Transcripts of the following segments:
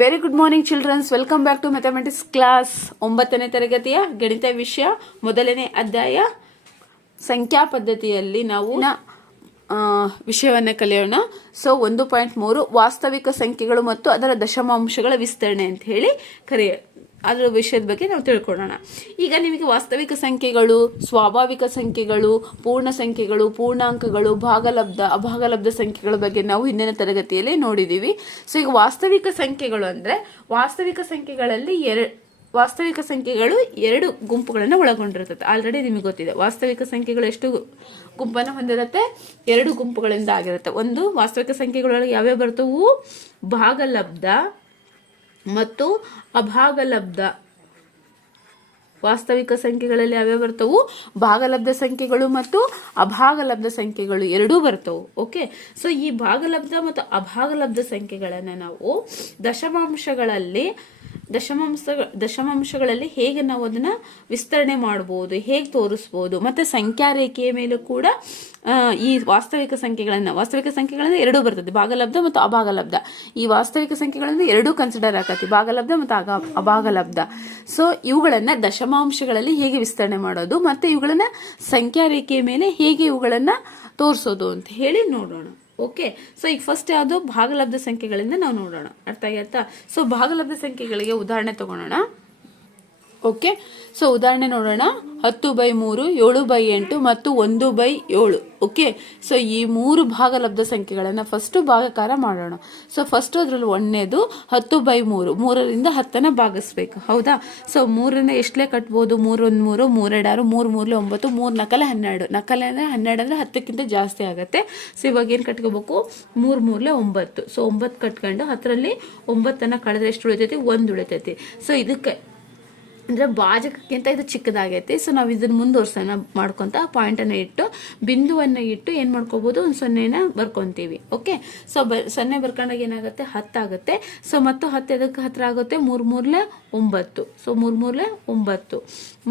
Very good morning childrens welcome back to mathematics class ಒಂಬತ್ತನೇ ತರಗತಿಯ ಗಣಿತ ವಿಷಯ ಮೊದಲನೇ ಅಧ್ಯಾಯ ಸಂಖ್ಯಾ ಪದ್ಧತಿಯಲ್ಲಿ ನಾವು ವಿಷಯವನ್ನು ಕಲಿಯೋಣ. ಸೊ ಒಂದು ಪಾಯಿಂಟ್ ಮೂರು ವಾಸ್ತವಿಕ ಸಂಖ್ಯೆಗಳು ಮತ್ತು ಅದರ ದಶಮಾಂಶಗಳ ವಿಸ್ತರಣೆ ಅಂತ ಹೇಳಿ ಕರೆಯ ಅದರ ವಿಷಯದ ಬಗ್ಗೆ ನಾವು ತಿಳ್ಕೊಳ್ಳೋಣ. ಈಗ ನಿಮಗೆ ವಾಸ್ತವಿಕ ಸಂಖ್ಯೆಗಳು, ಸ್ವಾಭಾವಿಕ ಸಂಖ್ಯೆಗಳು, ಪೂರ್ಣ ಸಂಖ್ಯೆಗಳು, ಪೂರ್ಣಾಂಕಗಳು, ಭಾಗಲಬ್ಧ, ಅಭಾಗಲಬ್ಧ ಸಂಖ್ಯೆಗಳ ಬಗ್ಗೆ ನಾವು ಹಿಂದಿನ ತರಗತಿಯಲ್ಲಿ ನೋಡಿದ್ದೀವಿ ಸೊ ಈಗ ವಾಸ್ತವಿಕ ಸಂಖ್ಯೆಗಳು ಅಂದರೆ ವಾಸ್ತವಿಕ ಸಂಖ್ಯೆಗಳಲ್ಲಿ ಎರಡು ವಾಸ್ತವಿಕ ಸಂಖ್ಯೆಗಳು ಎರಡು ಗುಂಪುಗಳನ್ನು ಒಳಗೊಂಡಿರುತ್ತದೆ ಆಲ್ರೆಡಿ ನಿಮಗೆ ಗೊತ್ತಿದೆ. ವಾಸ್ತವಿಕ ಸಂಖ್ಯೆಗಳು ಎಷ್ಟು ಗುಂಪನ್ನು ಹೊಂದಿರುತ್ತೆ? ಎರಡು ಗುಂಪುಗಳಿಂದ ಆಗಿರುತ್ತೆ. ಒಂದು ವಾಸ್ತವಿಕ ಸಂಖ್ಯೆಗಳೊಳಗೆ ಯಾವ್ಯಾವ ಬರ್ತವು? ಭಾಗಲಬ್ಧ ಮತ್ತು ಅಭಾಗಲಬ್ಧ. ವಾಸ್ತವಿಕ ಸಂಖ್ಯೆಗಳಲ್ಲಿ ಯಾವ್ಯಾವ ಬರ್ತವು? ಭಾಗಲಬ್ಧ ಸಂಖ್ಯೆಗಳು ಮತ್ತು ಅಭಾಗಲಬ್ಧ ಸಂಖ್ಯೆಗಳು ಎರಡೂ ಬರ್ತವು. ಓಕೆ ಸೊ ಈ ಭಾಗಲಬ್ಧ ಮತ್ತು ಅಭಾಗಲಬ್ಧ ಸಂಖ್ಯೆಗಳನ್ನು ನಾವು ದಶಮಾಂಶಗಳಲ್ಲಿ ದಶಮಾಂಶ ದಶಮಾಂಶಗಳಲ್ಲಿ ಹೇಗೆ ನಾವು ಅದನ್ನ ವಿಸ್ತರಣೆ ಮಾಡ್ಬೋದು, ಹೇಗೆ ತೋರಿಸ್ಬೋದು, ಮತ್ತೆ ಸಂಖ್ಯಾ ರೇಖೆಯ ಮೇಲೂ ಕೂಡ ಈ ವಾಸ್ತವಿಕ ಸಂಖ್ಯೆಗಳನ್ನ ವಾಸ್ತವಿಕ ಸಂಖ್ಯೆಗಳನ್ನ ಎರಡೂ ಬರ್ತದೆ, ಭಾಗಲಬ್ಧ ಮತ್ತು ಅಭಾಗಲಬ್ಧ. ಈ ವಾಸ್ತವಿಕ ಸಂಖ್ಯೆಗಳನ್ನ ಎರಡೂ ಕನ್ಸಿಡರ್ ಆಗತ್ತೆ ಭಾಗಲಬ್ಧ ಮತ್ತು ಅಗ ಅಭಾಗಲಬ್ಧ. ಸೊ ಇವುಗಳನ್ನ ದಶಮಾಂಶಗಳಲ್ಲಿ ಹೇಗೆ ವಿಸ್ತರಣೆ ಮಾಡೋದು, ಮತ್ತೆ ಇವುಗಳನ್ನ ಸಂಖ್ಯಾ ರೇಖೆಯ ಮೇಲೆ ಹೇಗೆ ಇವುಗಳನ್ನ ತೋರಿಸೋದು ಅಂತ ಹೇಳಿ ನೋಡೋಣ. ಓಕೆ ಸೊ ಈಗ ಫಸ್ಟ್ ಯಾವುದು? ಭಾಗಲಬ್ಧ ಸಂಖ್ಯೆಗಳಿಂದ ನಾವು ನೋಡೋಣ. ಅರ್ಥ ಆಯ್ತಾ? ಸೊ ಭಾಗಲಬ್ಧ ಸಂಖ್ಯೆಗಳಿಗೆ ಉದಾಹರಣೆ ತಗೊಳ್ಳೋಣ ಓಕೆ ಸೊ ಉದಾಹರಣೆ ನೋಡೋಣ. ಹತ್ತು ಬೈ ಮೂರು, ಏಳು ಬೈ ಎಂಟು ಮತ್ತು ಒಂದು ಬೈ ಏಳು. ಓಕೆ ಸೊ ಈ ಮೂರು ಭಾಗಲಬ್ಧ ಸಂಖ್ಯೆಗಳನ್ನು ಫಸ್ಟ್ ಭಾಗಕಾರ ಮಾಡೋಣ. ಸೊ ಫಸ್ಟ್ ಅದರಲ್ಲಿ ಒಂದನೇದು ಹತ್ತು ಬೈ ಮೂರು. ಮೂರರಿಂದ ಹತ್ತನ ಭಾಗಿಸ್ಬೇಕು. ಹೌದಾ? ಸೊ ಮೂರನ್ನ ಎಷ್ಟಲೇ ಕಟ್ಬೋದು? ಮೂರೊಂದು ಮೂರು, ಮೂರೆರಡಾರು, ಮೂರು ಮೂರ್ಲೆ ಒಂಬತ್ತು, ಮೂರು ನಕಲೆ ಹನ್ನೆರಡು. ನಕಲೆ ಅಂದರೆ ಹನ್ನೆರಡು ಅಂದರೆ ಹತ್ತಕ್ಕಿಂತ ಜಾಸ್ತಿ ಆಗುತ್ತೆ. ಸೊ ಇವಾಗ ಏನು ಕಟ್ಕೋಬೇಕು? ಮೂರು ಮೂರ್ಲೆ ಒಂಬತ್ತು. ಸೊ ಒಂಬತ್ತು ಕಟ್ಕೊಂಡು ಹತ್ತರಲ್ಲಿ ಒಂಬತ್ತನ್ನು ಕಳೆದ್ರೆ ಎಷ್ಟು ಉಳಿತೈತಿ? ಒಂದು ಉಳಿತೈತಿ. ಸೊ ಇದಕ್ಕೆ ಅಂದರೆ ಬಾಜಕಕ್ಕಿಂತ ಇದು ಚಿಕ್ಕದಾಗೈತಿ. ಸೊ ನಾವು ಇದನ್ನ ಮುಂದುವರ್ಸೋಣ ಮಾಡ್ಕೊತ ಪಾಯಿಂಟನ್ನು ಇಟ್ಟು, ಬಿಂದುವನ್ನು ಇಟ್ಟು ಏನು ಮಾಡ್ಕೋಬೋದು? ಒಂದು ಸೊನ್ನೆನ ಬರ್ಕೊತೀವಿ. ಓಕೆ ಸೊ ಬ, ಸೊನ್ನೆ ಬರ್ಕೊಂಡಾಗ ಏನಾಗುತ್ತೆ? ಹತ್ತಾಗುತ್ತೆ ಸೊ ಮತ್ತು ಹತ್ತು ಎದಕ್ಕೆ ಹತ್ರ ಆಗುತ್ತೆ? ಮೂರು ಮೂರ್ಲೆ ಒಂಬತ್ತು. ಸೊ ಮೂರು ಮೂರ್ಲೆ ಒಂಬತ್ತು.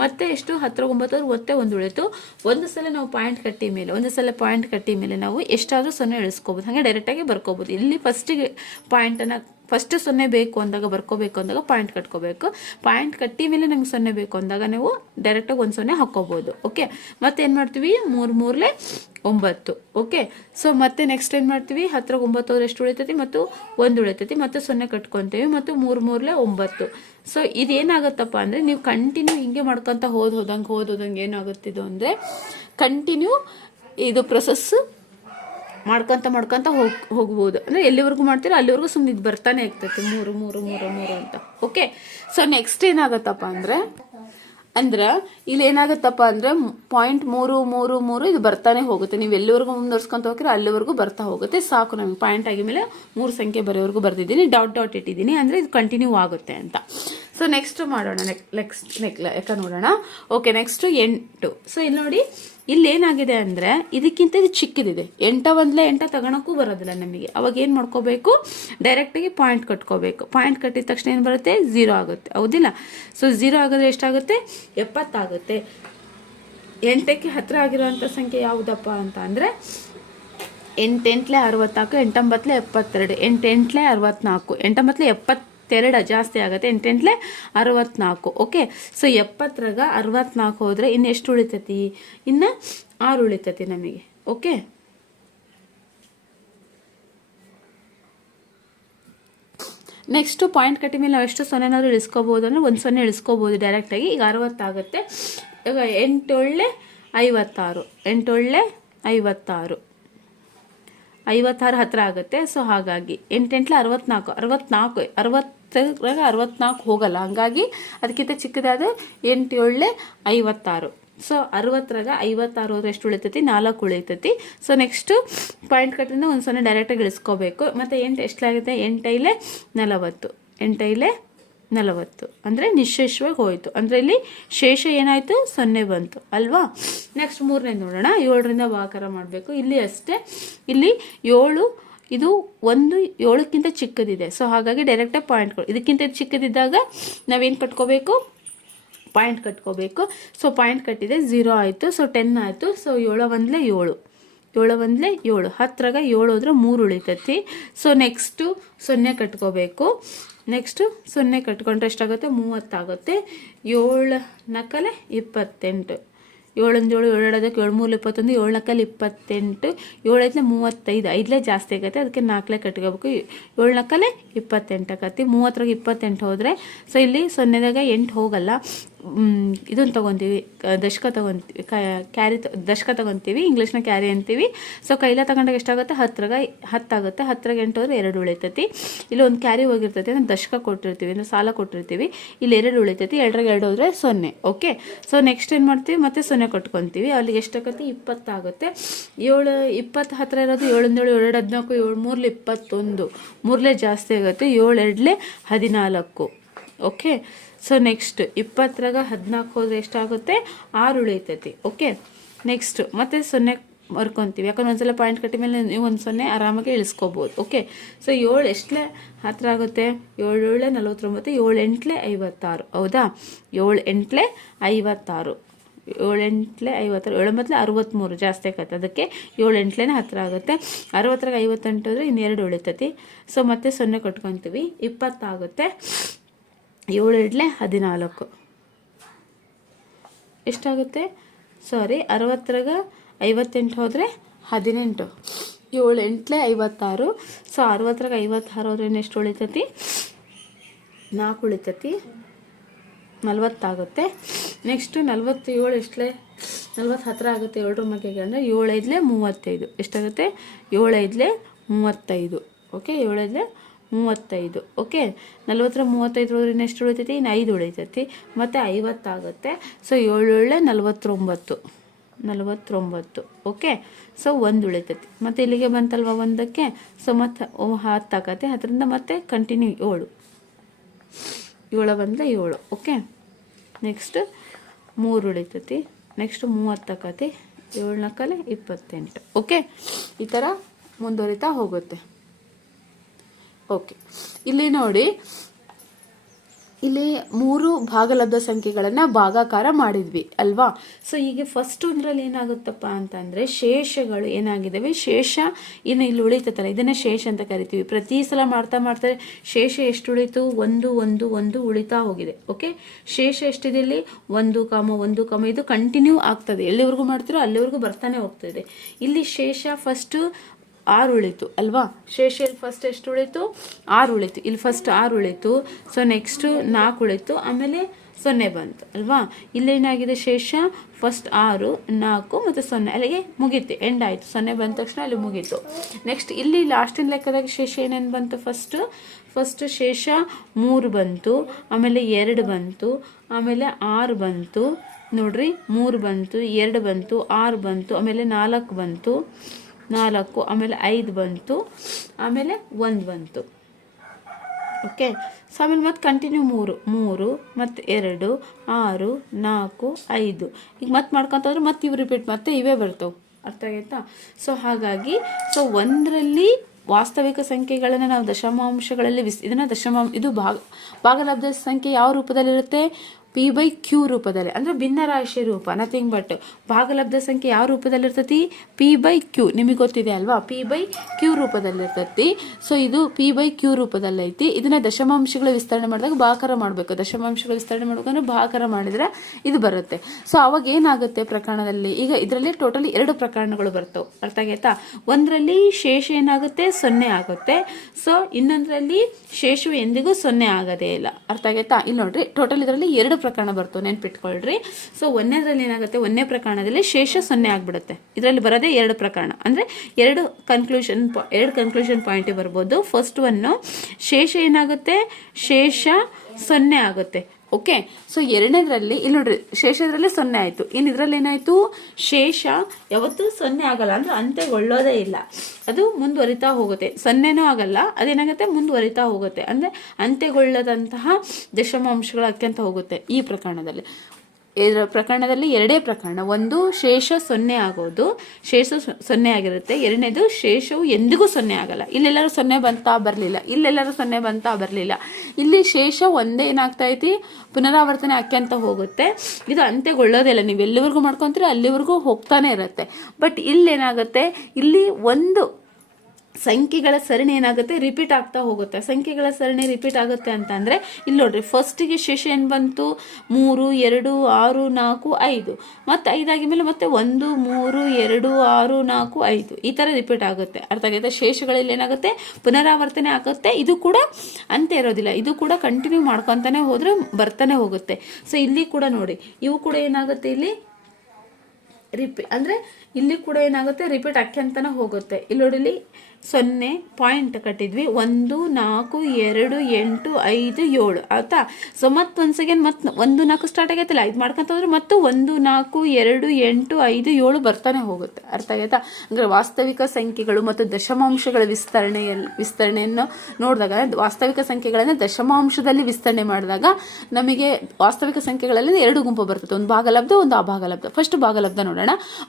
ಮತ್ತೆ ಎಷ್ಟು? ಹತ್ತಿರ ಒಂಬತ್ತು ಅಂದ್ರೆ ಒತ್ತೆ ಒಂದು ಉಳಿತು. ಒಂದು ಸಲ ನಾವು ಪಾಯಿಂಟ್ ಕಟ್ಟಿ ಮೇಲೆ, ಒಂದು ಸಲ ಪಾಯಿಂಟ್ ಕಟ್ಟಿ ಮೇಲೆ ನಾವು ಎಷ್ಟಾದರೂ ಸೊನ್ನೆ ಇಳಿಸ್ಕೋಬೋದು ಹಾಗೆ ಡೈರೆಕ್ಟಾಗಿ ಬರ್ಕೋಬೋದು. ಇಲ್ಲಿ ಫಸ್ಟಿಗೆ ಪಾಯಿಂಟನ್ನು ಫಸ್ಟ್ ಸೊನ್ನೆ ಬೇಕು ಅಂದಾಗ ಬರ್ಕೋಬೇಕು ಅಂದಾಗ ಪಾಯಿಂಟ್ ಕಟ್ಕೋಬೇಕು. ಪಾಯಿಂಟ್ ಕಟ್ಟಿ ಮೇಲೆ ನಮ್ಗೆ ಸೊನ್ನೆ ಬೇಕು ಅಂದಾಗ ನೀವು ಡೈರೆಕ್ಟಾಗಿ ಒಂದು ಸೊನ್ನೆ ಹಾಕ್ಕೋಬೋದು. ಓಕೆ ಮತ್ತೆ ಏನು ಮಾಡ್ತೀವಿ? ಮೂರು ಮೂರಲೆ ಒಂಬತ್ತು. ಓಕೆ ಸೊ ಮತ್ತೆ ನೆಕ್ಸ್ಟ್ ಏನು ಮಾಡ್ತೀವಿ? ಹತ್ರ ಒಂಬತ್ತು ಹೋದ್ರೆ ಎಷ್ಟು ಉಳಿತೈತಿ? ಮತ್ತು ಒಂದು ಉಳಿತೈತಿ. ಮತ್ತೆ ಸೊನ್ನೆ ಕಟ್ಕೊತೀವಿ. ಮತ್ತು ಮೂರು ಮೂರಲೆ ಒಂಬತ್ತು. ಸೊ ಇದೇನಾಗುತ್ತಪ್ಪ ಅಂದರೆ ನೀವು ಕಂಟಿನ್ಯೂ ಹಿಂಗೆ ಮಾಡ್ಕೊತ ಹೋದ್ ಹೋದಂಗೆ ಹೋದ್ ಹೋದಂಗೆ ಏನಾಗುತ್ತಿದ್ದು ಅಂದರೆ ಕಂಟಿನ್ಯೂ ಇದು ಪ್ರೊಸೆಸ್ ಮಾಡ್ಕೊಂತ ಮಾಡ್ಕೊಂತ ಹೋಗ್ ಹೋಗ್ಬೋದು. ಅಂದರೆ ಎಲ್ಲಿವರೆಗೂ ಮಾಡ್ತೀರೋ ಅಲ್ಲಿವರೆಗೂ ಸುಮ್ಮನೆ ಇದು ಬರ್ತಾನೆ ಇರ್ತೈತಿ. ಮೂರು ಮೂರು ಮೂರು ಮೂರು ಅಂತ. ಓಕೆ ಸೊ ನೆಕ್ಸ್ಟ್ ಏನಾಗುತ್ತಪ್ಪ ಅಂದರೆ, ಅಂದ್ರೆ ಇಲ್ಲಿ ಏನಾಗುತ್ತಪ್ಪ ಅಂದ್ರೆ ಪಾಯಿಂಟ್ ಮೂರು ಮೂರು ಮೂರು ಇದು ಬರ್ತಾನೆ ಹೋಗುತ್ತೆ. ನೀವು ಎಲ್ಲಿವರೆಗೂ ಮುಂದುವರ್ಸ್ಕೊಂತ ಹೋಗಿರೋ ಅಲ್ಲಿವರೆಗೂ ಬರ್ತಾ ಹೋಗುತ್ತೆ. ಸಾಕು ನಮಗೆ ಪಾಯಿಂಟ್ ಆಗಿ ಮೇಲೆ ಮೂರು ಸಂಖ್ಯೆ ಬರೋವರೆಗೂ ಬರ್ದಿದ್ದೀನಿ. ಡಾಟ್ ಡಾಟ್ ಇಟ್ಟಿದ್ದೀನಿ. ಅಂದರೆ ಇದು ಕಂಟಿನ್ಯೂ ಆಗುತ್ತೆ ಅಂತ. ಸೊ ನೆಕ್ಸ್ಟ್ ಮಾಡೋಣ. ನೆಕ್ಸ್ಟ್ ನೆಕ್ ಲೆಕ್ಕ ನೋಡೋಣ. ಓಕೆ ನೆಕ್ಸ್ಟ್ ಎಂಟು. ಸೊ ಇಲ್ಲಿ ನೋಡಿ, ಇಲ್ಲಿ ಏನಾಗಿದೆ ಅಂದರೆ, ಇದಕ್ಕಿಂತ ಇದು ಚಿಕ್ಕದಿದೆ. ಎಂಟ ಒಂದ್ಲೆ ಎಂಟ ತಗೊಳಕ್ಕೂ ಬರೋದಿಲ್ಲ ನಮಗೆ. ಅವಾಗ ಏನು ಮಾಡ್ಕೋಬೇಕು? ಡೈರೆಕ್ಟಾಗಿ ಪಾಯಿಂಟ್ ಕಟ್ಕೋಬೇಕು. ಪಾಯಿಂಟ್ ಕಟ್ಟಿದ ತಕ್ಷಣ ಏನು ಬರುತ್ತೆ? ಝೀರೋ ಆಗುತ್ತೆ. ಹೌದಿಲ್ಲ? ಸೊ ಝೀರೋ ಆಗಿದ್ರೆ ಎಷ್ಟಾಗುತ್ತೆ? ಎಪ್ಪತ್ತಾಗುತ್ತೆ. ಎಂಟಕ್ಕೆ ಹತ್ತಿರ ಆಗಿರುವಂಥ ಸಂಖ್ಯೆ ಯಾವುದಪ್ಪ ಅಂತ ಅಂದರೆ, ಎಂಟೆಂಟ್ಲೆ ಅರವತ್ನಾಲ್ಕು, ಎಂಟೊಂಬತ್ತಲೆ ಎಪ್ಪತ್ತೆರಡು, ಎಂಟೆಂಟ್ಲೆ ಅರವತ್ನಾಲ್ಕು, ಎಂಟೊಂಬತ್ತಲೆ ಎಪ್ಪತ್ತೆರಡು ಜಾಸ್ತಿ ಆಗುತ್ತೆ. ಎಂಟೆಂಟ್ಲೆ ಅರವತ್ನಾಲ್ಕು. ಓಕೆ ಸೊ ಎಪ್ಪತ್ತರಾಗ ಅರವತ್ನಾಲ್ಕು ಹೋದರೆ ಇನ್ನು ಎಷ್ಟು ಉಳಿತೈತಿ? ಇನ್ನು ಆರು ಉಳಿತೈತಿ ನಮಗೆ. ಓಕೆ ನೆಕ್ಸ್ಟ್ ಪಾಯಿಂಟ್ ಕಟ್ಟಿ ಮೇಲೆ ನಾವು ಎಷ್ಟು ಸೊನ್ನೆನಾದ್ರು ಇಳಿಸ್ಕೋಬೋದು ಅಂದರೆ ಒಂದು ಸೊನ್ನೆ ಇಳಿಸ್ಕೋಬೋದು ಡೈರೆಕ್ಟಾಗಿ ಈಗ ಅರವತ್ತಾಗುತ್ತೆ ಈಗ ಎಂಟೊಳ್ಳೆ ಐವತ್ತಾರು. ಎಂಟೊಳ್ಳೆ ಐವತ್ತಾರು. ಐವತ್ತಾರು ಹತ್ರ ಆಗುತ್ತೆ. ಸೊ ಹಾಗಾಗಿ ಎಂಟೆಂಟ್ಲೆ ಅರವತ್ನಾಲ್ಕು. ಅರವತ್ನಾಲ್ಕು ಅರವತ್ತರಾಗ ಅರವತ್ನಾಲ್ಕು ಹೋಗಲ್ಲ. ಹಂಗಾಗಿ ಅದಕ್ಕಿಂತ ಚಿಕ್ಕದಾದ ಎಂಟು ಏಳೆ ಐವತ್ತಾರು. ಸೊ ಅರವತ್ತರಾಗ ಐವತ್ತಾರು ಹೋದ್ರೆ ಎಷ್ಟು ಉಳಿತೈತಿ? ನಾಲ್ಕು ಉಳಿತೈತಿ. ಸೊ ನೆಕ್ಸ್ಟು ಪಾಯಿಂಟ್ ಕಟ್ಟಿಂದ ಒಂದು ಸೊನ್ನೆ ಡೈರೆಕ್ಟಾಗಿ ಇಳಿಸ್ಕೋಬೇಕು. ಮತ್ತು ಎಂಟು ಎಷ್ಟಾಗುತ್ತೆ ಎಂಟೈಲೆ ನಲವತ್ತು. ಎಂಟೈಲೆ ನಲವತ್ತು. ಅಂದರೆ ನಿಶೇಷವಾಗಿ ಹೋಯಿತು. ಅಂದರೆ ಇಲ್ಲಿ ಶೇಷ ಏನಾಯಿತು? ಸೊನ್ನೆ ಬಂತು. ಅಲ್ವಾ? ನೆಕ್ಸ್ಟ್ ಮೂರನೇ ನೋಡೋಣ. ಏಳರಿಂದ ವಾಕಾರ ಮಾಡಬೇಕು. ಇಲ್ಲಿ ಅಷ್ಟೇ. ಇಲ್ಲಿ ಏಳು ಇದು ಒಂದು ಏಳಕ್ಕಿಂತ ಚಿಕ್ಕದಿದೆ. ಸೊ ಹಾಗಾಗಿ ಡೈರೆಕ್ಟಾಗಿ ಪಾಯಿಂಟ್ಗಳು ಇದಕ್ಕಿಂತ ಚಿಕ್ಕದಿದ್ದಾಗ ನಾವೇನು ಕಟ್ಕೋಬೇಕು? ಪಾಯಿಂಟ್ ಕಟ್ಕೋಬೇಕು. ಸೊ ಪಾಯಿಂಟ್ ಕಟ್ಟಿದೆ ಝೀರೋ ಆಯಿತು. ಸೊ ಟೆನ್ ಆಯಿತು. ಸೊ ಏಳು ಒಂದಲೇ ಏಳು. ಏಳು ಒಂದಲೇ ಏಳು. ಹತ್ತರಾಗ ಏಳು ಹೋದ್ರೆ ಮೂರು ಉಳಿತೈತಿ. ಸೊ ನೆಕ್ಸ್ಟು ಸೊನ್ನೆ ಕಟ್ಕೋಬೇಕು. ನೆಕ್ಸ್ಟು ಸೊನ್ನೆ ಕಟ್ಕೊಂಡ್ರೆ ಎಷ್ಟಾಗುತ್ತೆ? ಮೂವತ್ತಾಗುತ್ತೆ. ಏಳು ನಕಲೆ ಇಪ್ಪತ್ತೆಂಟು. ಏಳೊಂದು ಏಳು ಏಳು ಏಳೋದಕ್ಕೆ ಏಳು ಮೂರು ಇಪ್ಪತ್ತೊಂದು ಏಳು ನಾಲ್ಕಲ್ಲಿ ಇಪ್ಪತ್ತೆಂಟು ಏಳು ಐದಲೆ ಮೂವತ್ತೈದು, ಐದಲೇ ಜಾಸ್ತಿ ಆಗತ್ತೆ. ಅದಕ್ಕೆ ನಾಲ್ಕಲೇ ಕಟ್ಕೋಬೇಕು ಏಳು ನಾಲ್ಕಲ್ಲೇ ಇಪ್ಪತ್ತೆಂಟು ಆಗತ್ತೆ. ಮೂವತ್ತರಾಗ ಇಪ್ಪತ್ತೆಂಟು ಹೋದರೆ, ಸೊ ಇಲ್ಲಿ ಸೊನ್ನೆದಾಗ ಎಂಟು ಹೋಗಲ್ಲ. ಇದನ್ನು ತೊಗೊತೀವಿ. ದಶಕ ತೊಗೊತೀವಿ. ಕ್ಯಾರಿ ದಶಕ ತೊಗೊತೀವಿ, ಇಂಗ್ಲೀಷ್ನ ಕ್ಯಾರಿ ಅಂತೀವಿ. ಸೊ ಕೈಲ ತಗೊಂಡಾಗ ಎಷ್ಟಾಗುತ್ತೆ? ಹತ್ತರಾಗ ಹತ್ತಾಗುತ್ತೆ. ಹತ್ತರಾಗ ಎಂಟು ಹೋದ್ರೆ ಎರಡು ಉಳಿತೈತಿ. ಇಲ್ಲಿ ಒಂದು ಕ್ಯಾರಿ ಹೋಗಿರ್ತೈತಿ, ಅಂದರೆ ದಶಕ ಕೊಟ್ಟಿರ್ತೀವಿ, ಅಂದರೆ ಸಾಲ ಕೊಟ್ಟಿರ್ತೀವಿ. ಇಲ್ಲಿ ಎರಡು ಉಳಿತೈತಿ, ಎರಡರಾಗ ಎರಡು ಹೋದರೆ ಸೊನ್ನೆ ಓಕೆ ಸೊ ನೆಕ್ಸ್ಟ್ ಏನು ಮಾಡ್ತೀವಿ? ಮತ್ತೆ ಸೊನ್ನೆ ಕೊಟ್ಕೊತೀವಿ. ಅಲ್ಲಿಗೆ ಎಷ್ಟಾಗುತ್ತೆ? ಇಪ್ಪತ್ತಾಗುತ್ತೆ. ಏಳು, ಇಪ್ಪತ್ತು ಹತ್ತಿರ ಇರೋದು ಏಳು ಏಳು, ಹದಿನಾಲ್ಕು, ಏಳು, ಮೂರ್ಲೆ ಇಪ್ಪತ್ತೊಂದು. ಮೂರಲೇ ಜಾಸ್ತಿ ಆಗುತ್ತೆ, ಏಳು, ಎರಡಲೇ ಹದಿನಾಲ್ಕು ಓಕೆ ಸೊ ನೆಕ್ಸ್ಟ್ ಇಪ್ಪತ್ತರಾಗ ಹದಿನಾಲ್ಕು ಹೋದ್ರೆ ಎಷ್ಟಾಗುತ್ತೆ? ಆರು ಉಳಿತೈತಿ ಓಕೆ ನೆಕ್ಸ್ಟ್ ಮತ್ತೆ ಸೊನ್ನೆ ಮರ್ಕೊಂತೀವಿ. ಯಾಕಂದ್ರೆ ಒಂದ್ಸಲ ಪಾಯಿಂಟ್ ಕಟ್ಟಿ ಮೇಲೆ ನೀವು ಒಂದು ಸೊನ್ನೆ ಆರಾಮಾಗಿ ಇಳಿಸ್ಕೋಬೋದು ಓಕೆ ಸೊ ಏಳು ಎಷ್ಟಲೇ ಹತ್ರ ಆಗುತ್ತೆ? ಏಳು ಏಳೆ ನಲವತ್ತೊಂಬತ್ತು, ಏಳು ಎಂಟ್ಲೆ ಐವತ್ತಾರು, ಹೌದಾ? ಏಳು ಎಂಟ್ಲೆ ಐವತ್ತಾರು, ಏಳು ಎಂಟ್ಲೆ ಐವತ್ತಾರು, ಏಳು ಮೊದಲು ಅರವತ್ತ್ಮೂರು ಜಾಸ್ತಿ ಆಗತ್ತೆ ಅದಕ್ಕೆ ಏಳು ಎಂಟ್ಲೇ ಹತ್ತಿರ ಆಗುತ್ತೆ. ಅರವತ್ತರಾಗ ಐವತ್ತೆಂಟು ಅಂದರೆ ಇನ್ನೆರಡು ಉಳಿತೈತಿ. ಸೊ ಮತ್ತೆ ಸೊನ್ನೆ ಕಟ್ಕೊತೀವಿ, ಇಪ್ಪತ್ತಾಗುತ್ತೆ. ಏಳು ಇಡ್ಲೆ ಹದಿನಾಲ್ಕು. ಎಷ್ಟಾಗುತ್ತೆ? ಸಾರಿ ಅರವತ್ತರಾಗ ಐವತ್ತೆಂಟು ಹೋದರೆ ಹದಿನೆಂಟು. ಏಳು ಎಂಟ್ಲೆ ಐವತ್ತಾರು. ಸೊ ಅರವತ್ತರಾಗ ಐವತ್ತಾರು ಹೋದ್ರೆ ಎಷ್ಟು ಉಳಿತೈತಿ? ನಾಲ್ಕು ಉಳಿತೈತಿ. ನಲ್ವತ್ತಾಗುತ್ತೆ. ನೆಕ್ಸ್ಟು ನಲ್ವತ್ತೇಳು ಎಷ್ಟಲೆ? ನಲ್ವತ್ತು ಹತ್ತಿರ ಆಗುತ್ತೆ ಏಳು ಮಗ್ಗೆಗೆ ಅಂದರೆ ಏಳೈದ್ಲೆ ಮೂವತ್ತೈದು. ಎಷ್ಟಾಗುತ್ತೆ? ಏಳೈದ್ಲೆ ಮೂವತ್ತೈದು. ಓಕೆ ಏಳೈದಲೇ ಮೂವತ್ತೈದು ಓಕೆ ನಲ್ವತ್ತರ ಮೂವತ್ತೈದು ಹೋದ್ರಿಂದ ಎಷ್ಟು ಉಳಿತೈತಿ? ಇನ್ನು ಐದು ಉಳಿತೈತಿ. ಮತ್ತು ಐವತ್ತಾಗುತ್ತೆ. ಸೊ ಏಳು ಏಳೆ ನಲ್ವತ್ತೊಂಬತ್ತು. ನಲ್ವತ್ತೊಂಬತ್ತು ಓಕೆ ಸೊ ಒಂದು ಉಳಿತೈತಿ. ಮತ್ತು ಇಲ್ಲಿಗೆ ಬಂತಲ್ವ ಒಂದಕ್ಕೆ? ಸೊ ಮತ್ತು ಹತ್ತು ಆಗತ್ತೆ. ಅದರಿಂದ ಮತ್ತೆ ಕಂಟಿನ್ಯೂ ಏಳು. ಏಳು ಬಂದರೆ ಏಳು ಓಕೆ ನೆಕ್ಸ್ಟ್ ಮೂರು ಉಳಿತೈತಿ. ನೆಕ್ಸ್ಟ್ ಮೂವತ್ತಕ್ಕತಿ ಏಳು ನಾಲ್ಕಲ್ಲಿ ಇಪ್ಪತ್ತೆಂಟು ಓಕೆ ಈ ಥರ ಮುಂದುವರಿತಾ ಹೋಗುತ್ತೆ. ಓಕೆ. ಇಲ್ಲಿ ನೋಡಿ, ಇಲ್ಲಿ ಮೂರು ಭಾಗಲಬ್ಧ ಸಂಖ್ಯೆಗಳನ್ನು ಭಾಗಾಕಾರ ಮಾಡಿದ್ವಿ, ಅಲ್ವಾ? ಸೊ ಈಗ ಫಸ್ಟ್ ಒಂದರಲ್ಲಿ ಏನಾಗುತ್ತಪ್ಪ ಅಂತಂದರೆ, ಶೇಷಗಳು ಏನಾಗಿದ್ದಾವೆ ಶೇಷ ಇನ್ನು ಇಲ್ಲಿ ಉಳಿತೈತಲ್ಲ ಇದನ್ನೇ ಶೇಷ ಅಂತ ಕರಿತೀವಿ. ಪ್ರತಿ ಸಲ ಮಾಡ್ತಾ ಮಾಡ್ತಾರೆ ಶೇಷ ಎಷ್ಟು ಉಳಿತು? ಒಂದು ಒಂದು ಒಂದು ಉಳಿತಾ ಹೋಗಿದೆ, ಓಕೆ? ಶೇಷ ಎಷ್ಟಿದೆ ಇಲ್ಲಿ? ಒಂದು ಕಾಮ ಒಂದು ಕಾಮ. ಇದು ಕಂಟಿನ್ಯೂ ಆಗ್ತದೆ. ಎಲ್ಲಿವರೆಗೂ ಮಾಡ್ತೀರೋ ಅಲ್ಲಿವರೆಗೂ ಬರ್ತಾನೆ ಹೋಗ್ತದೆ. ಇಲ್ಲಿ ಶೇಷ ಫಸ್ಟು ಆರು ಉಳಿತು, ಅಲ್ವಾ? ಶೇಷಿಯಲ್ಲಿ ಫಸ್ಟ್ ಎಷ್ಟು ಉಳಿತು? ಆರು ಉಳಿತು. ಇಲ್ಲಿ ಫಸ್ಟ್ ಆರು ಉಳಿತು. ಸೊ ನೆಕ್ಸ್ಟು ನಾಲ್ಕು ಉಳಿತು. ಆಮೇಲೆ ಸೊನ್ನೆ ಬಂತು, ಅಲ್ವಾ? ಇಲ್ಲೇನಾಗಿದೆ ಶೇಷ? ಫಸ್ಟ್ ಆರು, ನಾಲ್ಕು ಮತ್ತು ಸೊನ್ನೆ. ಅಲ್ಲಿಗೆ ಮುಗೀತು ಎಂಡ್ ಆಯಿತು. ಸೊನ್ನೆ ಬಂದ ತಕ್ಷಣ ಅಲ್ಲಿ ಮುಗೀತು. ನೆಕ್ಸ್ಟ್ ಇಲ್ಲಿ ಲಾಸ್ಟಿನ ಲೆಕ್ಕದಾಗ ಶೇಷ ಏನೇನು ಬಂತು ಫಸ್ಟು ಫಸ್ಟ್ ಶೇಷ ಮೂರು ಬಂತು, ಆಮೇಲೆ ಎರಡು ಬಂತು, ಆಮೇಲೆ ಆರು ಬಂತು. ನೋಡ್ರಿ, ಮೂರು ಬಂತು, ಎರಡು ಬಂತು, ಆರು ಬಂತು, ಆಮೇಲೆ ನಾಲ್ಕು ಬಂತು. ನಾಲ್ಕು, ಆಮೇಲೆ ಐದು ಬಂತು, ಆಮೇಲೆ ಒಂದು ಬಂತು. ಓಕೆ ಸೊ ಆಮೇಲೆ ಮತ್ತೆ ಕಂಟಿನ್ಯೂ ಮೂರು ಮೂರು, ಮತ್ತು ಎರಡು, ಆರು, ನಾಲ್ಕು, ಐದು. ಈಗ ಮತ್ತೆ ಮಾಡ್ಕೊತ ಹೋದ್ರೆ ಮತ್ತೆ ಇವು ರಿಪೀಟ್ ಮತ್ತೆ ಇವೇ ಬರ್ತವೆ. ಅರ್ಥ ಆಗೈತಾ? ಸೊ ಹಾಗಾಗಿ ಸೊ ಒಂದರಲ್ಲಿ ವಾಸ್ತವಿಕ ಸಂಖ್ಯೆಗಳನ್ನು ನಾವು ದಶಮಾಂಶಗಳಲ್ಲಿ ವಿಸ್ ಇದನ್ನು ದಶಮಾಂ ಇದು ಭಾಗ ಭಾಗಲಬ್ಧ ಸಂಖ್ಯೆ ಯಾವ ರೂಪದಲ್ಲಿರುತ್ತೆ? ಪಿ ಬೈ ಕ್ಯೂ ರೂಪದಲ್ಲಿ, ಅಂದರೆ ಭಿನ್ನರಾಶಿ ರೂಪ ನಥಿಂಗ್ ಬಟ್ ಭಾಗಲಬ್ಧ ಸಂಖ್ಯೆ ಯಾವ ರೂಪದಲ್ಲಿರ್ತೈತಿ? ಪಿ ಬೈ ಕ್ಯೂ ನಿಮಗೆ ಗೊತ್ತಿದೆ ಅಲ್ವಾ? ಪಿ ಬೈ ಕ್ಯೂ ರೂಪದಲ್ಲಿರ್ತೈತಿ. ಸೊ ಇದು ಪಿ ಬೈ ಕ್ಯೂ ರೂಪದಲ್ಲೈತಿ. ಇದನ್ನ ದಶಮಾಂಶಗಳ ವಿಸ್ತರಣೆ ಮಾಡಿದಾಗ ಭಾಕಾರ ಮಾಡಬೇಕು. ದಶಮಾಂಶಗಳ ವಿಸ್ತರಣೆ ಮಾಡ್ಬೇಕಂದ್ರೆ ಭಾಕಾರ ಮಾಡಿದ್ರೆ ಇದು ಬರುತ್ತೆ. ಸೊ ಅವಾಗ ಏನಾಗುತ್ತೆ ಪ್ರಕರಣದಲ್ಲಿ? ಈಗ ಇದರಲ್ಲಿ ಟೋಟಲಿ ಎರಡು ಪ್ರಕರಣಗಳು ಬರ್ತವೆ. ಅರ್ಥ ಆಗೈತಾ? ಒಂದರಲ್ಲಿ ಶೇಷ ಏನಾಗುತ್ತೆ? ಸೊನ್ನೆ ಆಗುತ್ತೆ. ಸೊ ಇನ್ನೊಂದರಲ್ಲಿ ಶೇಷವು ಎಂದಿಗೂ ಸೊನ್ನೆ ಆಗೋದೇ ಇಲ್ಲ. ಅರ್ಥ ಆಗೈತಾ? ಇಲ್ಲಿ ನೋಡ್ರಿ ಟೋಟಲ್ ಇದರಲ್ಲಿ ಎರಡು ಪ್ರಕರಣ ಬರ್ತವೆ ನೆನ್ಪಿಟ್ಕೊಳ್ರಿ. ಸೊ ಒಂದನೇದ್ರಲ್ಲಿ ಏನಾಗುತ್ತೆ? ಒಂದನೇ ಪ್ರಕರಣದಲ್ಲಿ ಶೇಷ ಸೊನ್ನೆ ಆಗ್ಬಿಡುತ್ತೆ. ಇದರಲ್ಲಿ ಬರೋದೇ ಎರಡು ಪ್ರಕರಣ. ಅಂದರೆ ಎರಡು ಕನ್ಕ್ಲೂಷನ್ ಎರಡು ಕನ್ಕ್ಲೂಷನ್ ಪಾಯಿಂಟ್ ಬರ್ಬೋದು. ಫಸ್ಟ್ ಒನ್ನು ಶೇಷ ಏನಾಗುತ್ತೆ? ಶೇಷ ಸೊನ್ನೆ ಆಗುತ್ತೆ. ಓಕೆ ಸೊ ಎರಡನೇದ್ರಲ್ಲಿ, ಇಲ್ಲಿ ನೋಡ್ರಿ, ಶೇಷದ್ರಲ್ಲಿ ಸೊನ್ನೆ ಆಯಿತು. ಇನ್ನು ಇದರಲ್ಲಿ ಏನಾಯಿತು? ಶೇಷ ಯಾವತ್ತೂ ಸೊನ್ನೆ ಆಗಲ್ಲ, ಅಂದ್ರೆ ಅಂತ್ಯಗೊಳ್ಳೋದೇ ಇಲ್ಲ. ಅದು ಮುಂದುವರಿತಾ ಹೋಗುತ್ತೆ. ಸೊನ್ನೆನೂ ಆಗಲ್ಲ, ಅದೇನಾಗುತ್ತೆ? ಮುಂದುವರಿತಾ ಹೋಗುತ್ತೆ. ಅಂದರೆ ಅಂತ್ಯಗೊಳ್ಳದಂತಹ ದಶಮಾಂಶಗಳು ಅತ್ಯಂತ ಹೋಗುತ್ತೆ ಈ ಪ್ರಕರಣದಲ್ಲಿ. ಇದರ ಪ್ರಕರಣದಲ್ಲಿ ಎರಡೇ ಪ್ರಕರಣ. ಒಂದು, ಶೇಷ ಸೊನ್ನೆ ಆಗೋದು. ಶೇಷ ಸೊನ್ನೆ ಆಗಿರುತ್ತೆ. ಎರಡನೇದು, ಶೇಷವು ಎಂದಿಗೂ ಸೊನ್ನೆ ಆಗಲ್ಲ. ಇಲ್ಲೆಲ್ಲರೂ ಸೊನ್ನೆ ಬಂತಾ ಬರಲಿಲ್ಲ. ಇಲ್ಲೆಲ್ಲರೂ ಸೊನ್ನೆ ಬಂತಾ ಬರಲಿಲ್ಲ. ಇಲ್ಲಿ ಶೇಷ ಒಂದೇ ಏನಾಗ್ತಾ ಐತಿ? ಪುನರಾವರ್ತನೆ ಹಾಕ್ಯಂತ ಹೋಗುತ್ತೆ. ಇದು ಅಂತ್ಯಗೊಳ್ಳೋದಿಲ್ಲ. ನೀವು ಎಲ್ಲಿವರೆಗೂ ಮಾಡ್ಕೊಂತೀರಿ, ಅಲ್ಲಿವರೆಗೂ ಹೋಗ್ತಾನೆ ಇರುತ್ತೆ. ಬಟ್ ಇಲ್ಲೇನಾಗುತ್ತೆ? ಇಲ್ಲಿ ಒಂದು ಸಂಖ್ಯೆಗಳ ಸರಣಿ ಏನಾಗುತ್ತೆ? ರಿಪೀಟ್ ಆಗ್ತಾ ಹೋಗುತ್ತೆ. ಸಂಖ್ಯೆಗಳ ಸರಣಿ ರಿಪೀಟ್ ಆಗುತ್ತೆ ಅಂತಂದರೆ, ಇಲ್ಲಿ ನೋಡ್ರಿ ಫಸ್ಟಿಗೆ ಶೇಷ ಏನು ಬಂತು? ಮೂರು, ಎರಡು, ಆರು, ನಾಲ್ಕು, ಐದು. ಮತ್ತು ಐದಾಗಿ ಮೇಲೆ ಮತ್ತೆ ಒಂದು, ಮೂರು, ಎರಡು, ಆರು, ನಾಲ್ಕು, ಐದು. ಈ ಥರ ರಿಪೀಟ್ ಆಗುತ್ತೆ. ಅರ್ಥ ಆಗುತ್ತೆ ಶೇಷಗಳಲ್ಲಿ ಏನಾಗುತ್ತೆ? ಪುನರಾವರ್ತನೆ ಆಗುತ್ತೆ. ಇದು ಕೂಡ ಅಂತ ಇರೋದಿಲ್ಲ. ಇದು ಕೂಡ ಕಂಟಿನ್ಯೂ ಮಾಡ್ಕೊತಾನೆ ಹೋದರೆ ಬರ್ತಾನೆ ಹೋಗುತ್ತೆ. ಸೊ ಇಲ್ಲಿ ಕೂಡ ನೋಡಿ ಇವು ಕೂಡ ಏನಾಗುತ್ತೆ ಇಲ್ಲಿ? ರಿಪೀ, ಅಂದರೆ ಇಲ್ಲಿ ಕೂಡ ಏನಾಗುತ್ತೆ, ರಿಪೀಟ್ ಅಕ್ಕಂತನ ಹೋಗುತ್ತೆ. ಇಲ್ಲಿ ನೋಡಿ ಸೊನ್ನೆ ಪಾಯಿಂಟ್ ಕಟ್ಟಿದ್ವಿ. ಒಂದು, ನಾಲ್ಕು, ಎರಡು, ಎಂಟು, ಐದು, ಏಳು. ಆಯ್ತಾ? ಸೊ ಮತ್ತೆ ಒಂದು ಸೆಕೆಂಡ್ ಮತ್ತೆ ಒಂದು, ನಾಲ್ಕು ಸ್ಟಾರ್ಟ್ ಆಗೈತಲ್ಲ? ಇದು ಮಾಡ್ಕೊಂತ ಹೋದ್ರೆ ಮತ್ತು ಒಂದು, ನಾಲ್ಕು, ಎರಡು, ಎಂಟು, ಐದು, ಏಳು ಬರ್ತಾನೆ ಹೋಗುತ್ತೆ. ಅರ್ಥ ಆಗೈತಾ? ಅಂದರೆ ವಾಸ್ತವಿಕ ಸಂಖ್ಯೆಗಳು ಮತ್ತು ದಶಮಾಂಶಗಳ ವಿಸ್ತರಣೆಯಲ್ಲಿ ವಿಸ್ತರಣೆಯನ್ನು ನೋಡಿದಾಗ, ವಾಸ್ತವಿಕ ಸಂಖ್ಯೆಗಳನ್ನು ದಶಮಾಂಶದಲ್ಲಿ ವಿಸ್ತರಣೆ ಮಾಡಿದಾಗ ನಮಗೆ ವಾಸ್ತವಿಕ ಸಂಖ್ಯೆಗಳಲ್ಲಿ ಎರಡು ಗುಂಪು ಬರ್ತದೆ. ಒಂದು ಭಾಗಲಬ್ಧ, ಒಂದು ಅಭಾಗಲಬ್ಧ. ಫಸ್ಟ್ ಭಾಗಲಬ್ಧ ನೋಡೋಣ.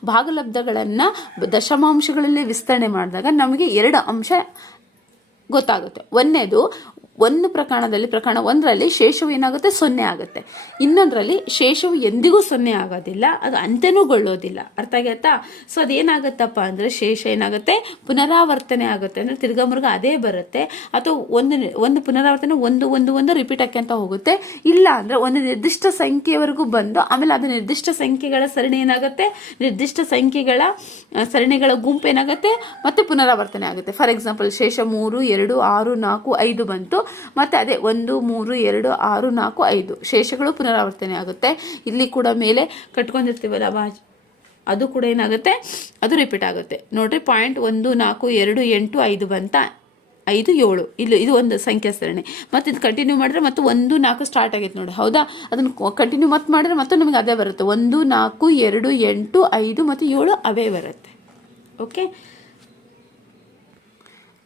ಭಾಗಲಬ್ಧಗಳನ್ನು ದಶಮಾಂಶಗಳಲ್ಲಿ ವಿಸ್ತರಣೆ ಮಾಡಿದಾಗ ನಮಗೆ ಎರಡು ಅಂಶ ಗೊತ್ತಾಗುತ್ತೆ. ಒಂದನೇದು ಒಂದು ಪ್ರಕರಣದಲ್ಲಿ ಪ್ರಕರಣ ಒಂದರಲ್ಲಿ ಶೇಷವು ಏನಾಗುತ್ತೆ? ಸೊನ್ನೆ ಆಗುತ್ತೆ. ಇನ್ನೊಂದರಲ್ಲಿ ಶೇಷವು ಎಂದಿಗೂ ಸೊನ್ನೆ ಆಗೋದಿಲ್ಲ, ಅದು ಅಂತ್ಯನೂಗೊಳ್ಳೋದಿಲ್ಲ. ಅರ್ಥ ಆಗೈತಾ? ಸೊ ಅದೇನಾಗುತ್ತಪ್ಪ ಅಂದರೆ ಶೇಷ ಏನಾಗುತ್ತೆ? ಪುನರಾವರ್ತನೆ ಆಗುತ್ತೆ. ಅಂದರೆ ತಿರ್ಗಮುರ್ಗ ಅದೇ ಬರುತ್ತೆ. ಅಥವಾ ಒಂದು ಒಂದು ಪುನರಾವರ್ತನೆ ಒಂದು ಒಂದು ಒಂದು ರಿಪೀಟ್ ಆಕ್ಯಂತ ಹೋಗುತ್ತೆ. ಇಲ್ಲ ಅಂದರೆ ಒಂದು ನಿರ್ದಿಷ್ಟ ಸಂಖ್ಯೆವರೆಗೂ ಬಂದು, ಆಮೇಲೆ ಅದು ನಿರ್ದಿಷ್ಟ ಸಂಖ್ಯೆಗಳ ಸರಣಿ ಏನಾಗುತ್ತೆ? ನಿರ್ದಿಷ್ಟ ಸಂಖ್ಯೆಗಳ ಸರಣಿಗಳ ಗುಂಪು ಏನಾಗುತ್ತೆ? ಮತ್ತೆ ಪುನರಾವರ್ತನೆ ಆಗುತ್ತೆ. ಫಾರ್ ಎಕ್ಸಾಂಪಲ್ ಶೇಷ ಮೂರು, ಎರಡು, ಆರು, ನಾಲ್ಕು, ಐದು ಬಂತು. ಮತ್ತೆ ಅದೇ ಒಂದು, ಮೂರು, ಎರಡು, ಆರು, ನಾಲ್ಕು, ಐದು ಶೇಷಗಳು ಪುನರಾವರ್ತನೆ ಆಗುತ್ತೆ. ಇಲ್ಲಿ ಕೂಡ ಮೇಲೆ ಕಟ್ಕೊಂಡಿರ್ತೀವಲ್ಲ ಬಾಜ್, ಅದು ಕೂಡ ಏನಾಗುತ್ತೆ? ಅದು ರಿಪೀಟ್ ಆಗುತ್ತೆ. ನೋಡ್ರಿ ಪಾಯಿಂಟ್ ಒಂದು, ನಾಲ್ಕು, ಎರಡು, ಎಂಟು, ಐದು ಬಂತ. ಐದು, ಏಳು. ಇಲ್ಲಿ ಇದು ಒಂದು ಸಂಖ್ಯಾ ಸರಣಿ ಮತ್ತೆ ಇದು ಕಂಟಿನ್ಯೂ ಮಾಡಿದ್ರೆ ಮತ್ತೆ ಒಂದು, ನಾಲ್ಕು ಸ್ಟಾರ್ಟ್ ಆಗೈತೆ ನೋಡಿ ಹೌದಾ? ಅದನ್ನು ಕಂಟಿನ್ಯೂ ಮತ್ತೆ ಮಾಡಿದ್ರೆ ಮತ್ತೆ ನಮಗೆ ಅದೇ ಬರುತ್ತೆ. ಒಂದು, ನಾಲ್ಕು, ಎರಡು, ಎಂಟು, ಐದು ಮತ್ತು ಏಳು ಅವೇ ಬರುತ್ತೆ. ಓಕೆ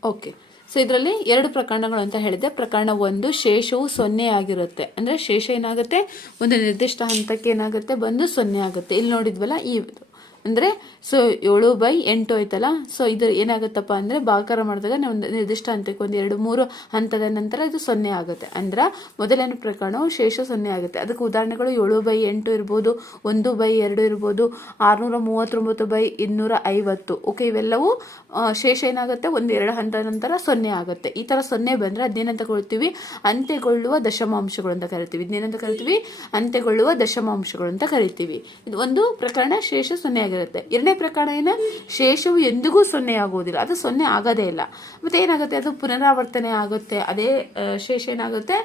ಓಕೆ ಸೊ ಇದರಲ್ಲಿ ಎರಡು ಪ್ರಕರಣಗಳು ಅಂತ ಹೇಳಿದೆ ಪ್ರಕರಣ ಒಂದು, ಶೇಷವು ಸೊನ್ನೆ ಆಗಿರುತ್ತೆ. ಅಂದರೆ ಶೇಷ ಏನಾಗುತ್ತೆ? ಒಂದು ನಿರ್ದಿಷ್ಟ ಹಂತಕ್ಕೆ ಏನಾಗುತ್ತೆ? ಬಂದು ಸೊನ್ನೆ ಆಗುತ್ತೆ. ಇಲ್ಲಿ ನೋಡಿದ್ವಲ್ಲ, ಈ ಅಂದರೆ ಸೊ ಏಳು ಬೈ ಎಂಟು ಆಯ್ತಲ್ಲ ಸೊ ಇದು ಏನಾಗುತ್ತಪ್ಪ ಅಂದರೆ, ಭಾಗಾಕಾರ ಮಾಡಿದಾಗ ನಾವು ನಿರ್ದಿಷ್ಟ ಹಂತಕ್ಕೆ ಒಂದು ಎರಡು ಮೂರು ಹಂತದ ನಂತರ ಇದು ಸೊನ್ನೆ ಆಗುತ್ತೆ. ಅಂದ್ರೆ, ಮೊದಲನೇ ಪ್ರಕರಣವು ಶೇಷ ಸೊನ್ನೆ ಆಗುತ್ತೆ. ಅದಕ್ಕೆ ಉದಾಹರಣೆಗಳು ಏಳು ಬೈ ಎಂಟು ಇರ್ಬೋದು, ಒಂದು ಬೈ ಎರಡು ಇರ್ಬೋದು, ಆರುನೂರ ಮೂವತ್ತೊಂಬತ್ತು ಬೈ ಇನ್ನೂರ ಐವತ್ತು. ಓಕೆ ಇವೆಲ್ಲವೂ ಶೇಷ ಏನಾಗುತ್ತೆ? ಒಂದು ಎರಡು ಹಂತದ ನಂತರ ಸೊನ್ನೆ ಆಗುತ್ತೆ. ಈ ಥರ ಸೊನ್ನೆ ಬಂದರೆ ಅದೇನಂತ ಕೊಳ್ತೀವಿ ಅಂತ್ಯಗೊಳ್ಳುವ ದಶಮಾಂಶಗಳು ಅಂತ ಕರಿತೀವಿ. ಇದನ್ನೇನಂತ ಕರಿತೀವಿ. ಅಂತ್ಯಗೊಳ್ಳುವ ದಶಮಾಂಶಗಳು ಅಂತ ಕರಿತೀವಿ. ಇದು ಒಂದು ಪ್ರಕರಣ ಶೇಷ ಸೊನ್ನೆ ಆಗಿರುತ್ತೆ ಎರಡನೇ ಪ್ರಕರಣ ಏನ? ಶೇಷವು ಎಂದಿಗೂ ಸೊನ್ನೆ ಆಗುವುದಿಲ್ಲ. ಅದು ಸೊನ್ನೆ ಆಗದೇ ಇಲ್ಲ. ಮತ್ತೆ ಏನಾಗುತ್ತೆ? ಅದು ಪುನರಾವರ್ತನೆ ಆಗುತ್ತೆ. ಅದೇ ಶೇಷ ಏನಾಗುತ್ತೆ?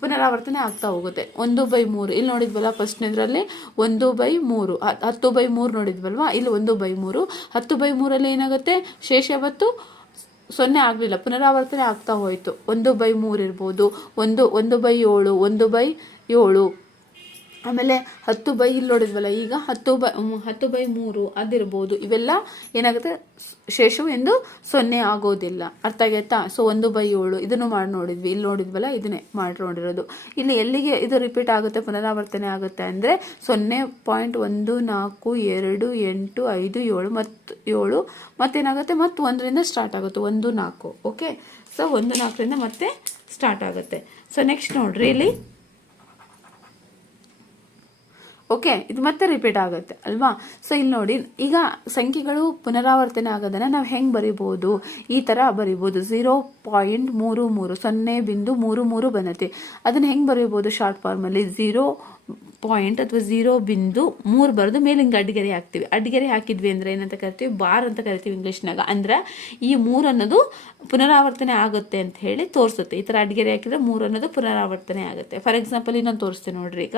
ಪುನರಾವರ್ತನೆ ಆಗ್ತಾ ಹೋಗುತ್ತೆ. ಒಂದು ಬೈ ಮೂರು. ಇಲ್ಲಿ ನೋಡಿದ್ವಲ್ಲ ಫಸ್ಟ್ನೇದ್ರಲ್ಲಿ ಒಂದು ಬೈ ಮೂರು. ಹತ್ತು ಬೈ ಮೂರು ನೋಡಿದ್ವಲ್ವಾ? ಇಲ್ಲಿ ಒಂದು ಬೈ ಮೂರು. ಹತ್ತು ಬೈ ಮೂರಲ್ಲಿ ಏನಾಗುತ್ತೆ? ಶೇಷ ಅವತ್ತು ಸೊನ್ನೆ ಆಗಲಿಲ್ಲ. ಪುನರಾವರ್ತನೆ ಆಗ್ತಾ ಹೋಯಿತು. ಒಂದು ಬೈ ಮೂರು ಇರ್ಬೋದು. ಒಂದು ಒಂದು ಬೈ ಏಳು. ಒಂದು ಬೈ ಏಳು. ಆಮೇಲೆ ಹತ್ತು ಬೈ ಇಲ್ಲಿ ನೋಡಿದ್ವಲ್ಲ, ಈಗ ಹತ್ತು ಬೈ ಹತ್ತು ಬೈ ಮೂರು ಅದಿರ್ಬೋದು. ಇವೆಲ್ಲ ಏನಾಗುತ್ತೆ? ಶೇಷವು ಎಂದು ಸೊನ್ನೆ ಆಗೋದಿಲ್ಲ. ಅರ್ಥ ಆಗೈತಾ? ಸೊ ಒಂದು ಬೈ ಏಳು. ಇದನ್ನು ಮಾಡಿ, ನೋಡಿದ್ವಿ. ಇಲ್ಲಿ ನೋಡಿದ್ವಲ್ಲ, ಇದನ್ನೇ ಮಾಡಿ, ನೋಡಿರೋದು. ಇಲ್ಲಿ ಎಲ್ಲಿಗೆ ಇದು ರಿಪೀಟ್ ಆಗುತ್ತೆ, ಪುನರಾವರ್ತನೆ ಆಗುತ್ತೆ ಅಂದರೆ ಸೊನ್ನೆ ಪಾಯಿಂಟ್ ಒಂದು ನಾಲ್ಕು ಎರಡು ಎಂಟು ಐದು ಏಳು ಮತ್ತು ಏಳು ಮತ್ತೇನಾಗುತ್ತೆ? ಮತ್ತು ಒಂದರಿಂದ ಸ್ಟಾರ್ಟ್ ಆಗುತ್ತೆ. ಒಂದು ನಾಲ್ಕು. ಓಕೆ ಸೊ ಒಂದು ನಾಲ್ಕರಿಂದ ಮತ್ತೆ ಸ್ಟಾರ್ಟ್ ಆಗುತ್ತೆ. ಸೊ ನೆಕ್ಸ್ಟ್ ನೋಡ್ರಿ ಇಲ್ಲಿ. ಓಕೆ, ಇದು ಮತ್ತೆ ರಿಪೀಟ್ ಆಗುತ್ತೆ, ಅಲ್ವಾ? ಸೊ ಇಲ್ಲಿ ನೋಡಿ, ಈಗ ಸಂಖ್ಯೆಗಳು ಪುನರಾವರ್ತನೆ ಆಗೋದನ್ನ ನಾವು ಹೆಂಗೆ ಬರಿಬೋದು ಈ ಥರ ಬರಿಬೋದು ಝೀರೋ ಪಾಯಿಂಟ್ ಮೂರು ಮೂರು, ಸೊನ್ನೆ ಬಿಂದು ಮೂರು ಮೂರು ಬಂದೈತಿ ಅದನ್ನು ಹೆಂಗೆ ಬರಿಬೋದು ಶಾರ್ಟ್ ಫಾರ್ಮಲ್ಲಿ ಝೀರೋ ಪಾಯಿಂಟ್ ಅಥವಾ ಝೀರೋ ಬಿಂದು ಮೂರು ಬರೆದು ಮೇಲೆ ಹಿಂಗೆ ಅಡ್ಗೆರೆ ಹಾಕ್ತೀವಿ. ಅಡ್ಗೆರೆ ಹಾಕಿದ್ವಿ ಅಂದರೆ ಏನಂತ ಕರಿತೀವಿ? ಬಾರ್ ಅಂತ ಕರಿತೀವಿ ಇಂಗ್ಲೀಷ್ನಾಗ. ಅಂದ್ರೆ ಈ ಮೂರು ಅನ್ನೋದು ಪುನರಾವರ್ತನೆ ಆಗುತ್ತೆ ಅಂತ ಹೇಳಿ ತೋರಿಸುತ್ತೆ. ಈ ಥರ ಅಡ್ಗೆರೆ ಹಾಕಿದರೆ ಮೂರು ಅನ್ನೋದು ಪುನರಾವರ್ತನೆ ಆಗುತ್ತೆ. ಫಾರ್ ಎಕ್ಸಾಂಪಲ್ ಇನ್ನೊಂದು ತೋರಿಸ್ತೀನಿ ನೋಡ್ರಿ ಈಗ.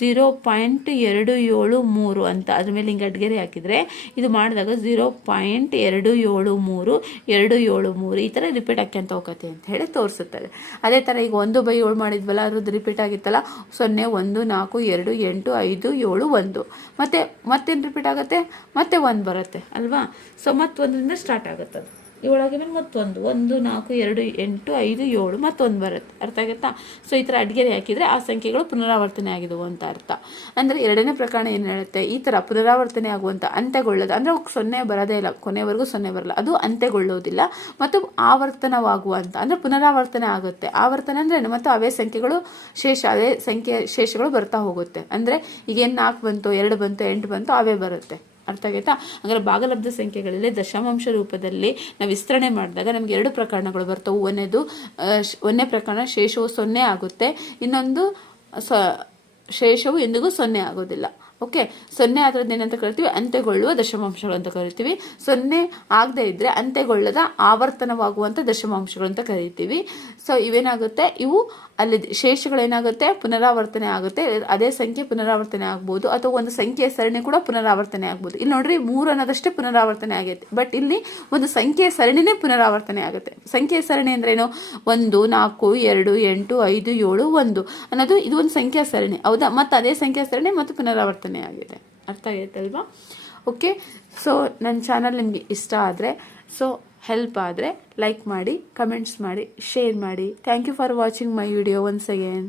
ಝೀರೋ ಪಾಯಿಂಟ್ ಎರಡು ಏಳು ಮೂರು ಅಂತ ಅದ್ರ ಮೇಲೆ ಹಿಂಗೆ ಅಡ್ಗೆರೆ ಹಾಕಿದರೆ ಇದು ಮಾಡಿದಾಗ ಝೀರೋ ಪಾಯಿಂಟ್ ಎರಡು ಏಳು ಮೂರು, ಎರಡು ಏಳು ಮೂರು ಈ ಥರ ರಿಪೀಟ್ ಹಾಕ್ಯಂತ ಹೋಗತ್ತೆ ಅಂತ ಹೇಳಿ ತೋರಿಸುತ್ತದೆ ಅದೇ ಥರ ಈಗ ಒಂದು ಬೈ ಏಳು ಮಾಡಿದ್ವಲ್ಲ, ಅದ್ರದ್ದು ರಿಪೀಟ್ ಆಗಿತ್ತಲ್ಲ, ಸೊನ್ನೆ, ಒಂದು, ನಾಲ್ಕು ಎರಡು, ಎಂಟು, ಐದು, ಏಳು, ಒಂದು. ಮತ್ತೆ ಮತ್ತೇನು ರಿಪೀಟ್ ಆಗುತ್ತೆ? ಮತ್ತೆ ಒಂದು ಬರುತ್ತೆ, ಅಲ್ವಾ? ಸೊ ಮತ್ತೊಂದರಿಂದ ಸ್ಟಾರ್ಟ್ ಆಗುತ್ತೆ ಏಳಾಗಿದ್ಮೇಲೆ ಮತ್ತೊಂದು, ಒಂದು, ನಾಲ್ಕು, ಎರಡು, ಎಂಟು, ಐದು, ಏಳು, ಮತ್ತೊಂದು ಬರುತ್ತೆ. ಅರ್ಥ ಆಗುತ್ತಾ ಸೊ ಈ ಥರ ಅಡಿಗೆರೆ ಹಾಕಿದರೆ ಆ ಸಂಖ್ಯೆಗಳು ಪುನರಾವರ್ತನೆ ಆಗಿದವು ಅಂತ ಅರ್ಥ. ಅಂದರೆ ಎರಡನೇ ಪ್ರಕರಣ ಏನು ಹೇಳುತ್ತೆ? ಈ ಥರ ಪುನರಾವರ್ತನೆ ಆಗುವಂಥ ಅಂತ್ಯಗೊಳ್ಳೋದು, ಅಂದರೆ ಸೊನ್ನೆ ಬರೋದೇ ಇಲ್ಲ, ಕೊನೆವರೆಗೂ ಸೊನ್ನೆ ಬರಲ್ಲ. ಅದು ಅಂತ್ಯಗೊಳ್ಳೋದಿಲ್ಲ, ಮತ್ತು ಆವರ್ತನವಾಗುವಂಥ ಅಂದರೆ ಪುನರಾವರ್ತನೆ ಆಗುತ್ತೆ. ಆವರ್ತನ ಅಂದರೆ ಮತ್ತು ಅವೇ ಸಂಖ್ಯೆಗಳು ಶೇಷ ಅದೇ ಸಂಖ್ಯೆ ಶೇಷಗಳು ಬರ್ತಾ ಹೋಗುತ್ತೆ. ಅಂದರೆ ಈಗೇನು ನಾಲ್ಕು ಬಂತು, ಎರಡು ಬಂತು, ಎಂಟು ಬಂತು, ಅವೇ ಬರುತ್ತೆ. ಅರ್ಥ ಆಗೈತಾ? ಹಾಗಾದ್ರೆ ಭಾಗಲಬ್ಧ ಸಂಖ್ಯೆಗಳಲ್ಲಿ ದಶಮಾಂಶ ರೂಪದಲ್ಲಿ ನಾವು ವಿಸ್ತರಣೆ ಮಾಡಿದಾಗ ನಮ್ಗೆ ಎರಡು ಪ್ರಕರಣಗಳು ಬರ್ತವೆ. ಶ್- ಒಂದನೇ ಪ್ರಕರಣ ಶೇಷವು ಸೊನ್ನೆ ಆಗುತ್ತೆ. ಇನ್ನೊಂದು, ಸ, ಶೇಷವು ಎಂದಿಗೂ ಸೊನ್ನೆ ಆಗೋದಿಲ್ಲ. ಓಕೆ? ಸೊನ್ನೆ ಆದ್ರದ್ದು ಏನಂತ ಕರಿತೀವಿ? ಅಂತ್ಯಗೊಳ್ಳುವ ದಶಮಾಂಶಗಳು ಅಂತ ಕರಿತೀವಿ. ಸೊನ್ನೆ ಆಗದೆ ಇದ್ರೆ ಅಂತ್ಯಗೊಳ್ಳದ ಆವರ್ತನವಾಗುವಂಥ ದಶಮಾಂಶಗಳು ಅಂತ ಕರಿತೀವಿ. ಸೊ, ಇವೇನಾಗುತ್ತೆ? ಇವು ಅಲ್ಲಿ ಶೇಷಗಳೇನಾಗುತ್ತೆ ಪುನರಾವರ್ತನೆ ಆಗುತ್ತೆ. ಅದೇ ಸಂಖ್ಯೆ ಪುನರಾವರ್ತನೆ ಆಗ್ಬೋದು. ಅಥವಾ ಒಂದು ಸಂಖ್ಯೆಯ ಸರಣಿ ಕೂಡ ಪುನರಾವರ್ತನೆ ಆಗ್ಬೋದು. ಇಲ್ಲಿ ನೋಡ್ರಿ, ಮೂರು ಅನ್ನೋದಷ್ಟೇ ಪುನರಾವರ್ತನೆ ಆಗೈತೆ. ಬಟ್ ಇಲ್ಲಿ ಒಂದು ಸಂಖ್ಯೆಯ ಸರಣಿನೇ ಪುನರಾವರ್ತನೆ ಆಗುತ್ತೆ. ಸಂಖ್ಯೆಯ ಸರಣಿ ಏನು? ಒಂದು, ನಾಲ್ಕು, ಎರಡು, ಎಂಟು, ಐದು, ಏಳು, ಒಂದು ಅನ್ನೋದು ಇದು ಒಂದು ಸಂಖ್ಯಾ ಸರಣಿ. ಹೌದಾ? ಮತ್ತು ಅದೇ ಸಂಖ್ಯಾ ಸರಣಿ ಮತ್ತು ಪುನರಾವರ್ತನೆ ಆಗಿದೆ. ಅರ್ಥ ಆಗೈತಲ್ವಾ? ಓಕೆ ಸೊ ನನ್ನ ಚಾನಲ್ ನಿಮಗೆ ಇಷ್ಟ ಆದರೆ ಸೊ ಹೆಲ್ಪ್ ಆದರೆ ಲೈಕ್ ಮಾಡಿ ಕಮೆಂಟ್ಸ್ ಮಾಡಿ ಶೇರ್ ಮಾಡಿ. Thank you for watching my video once again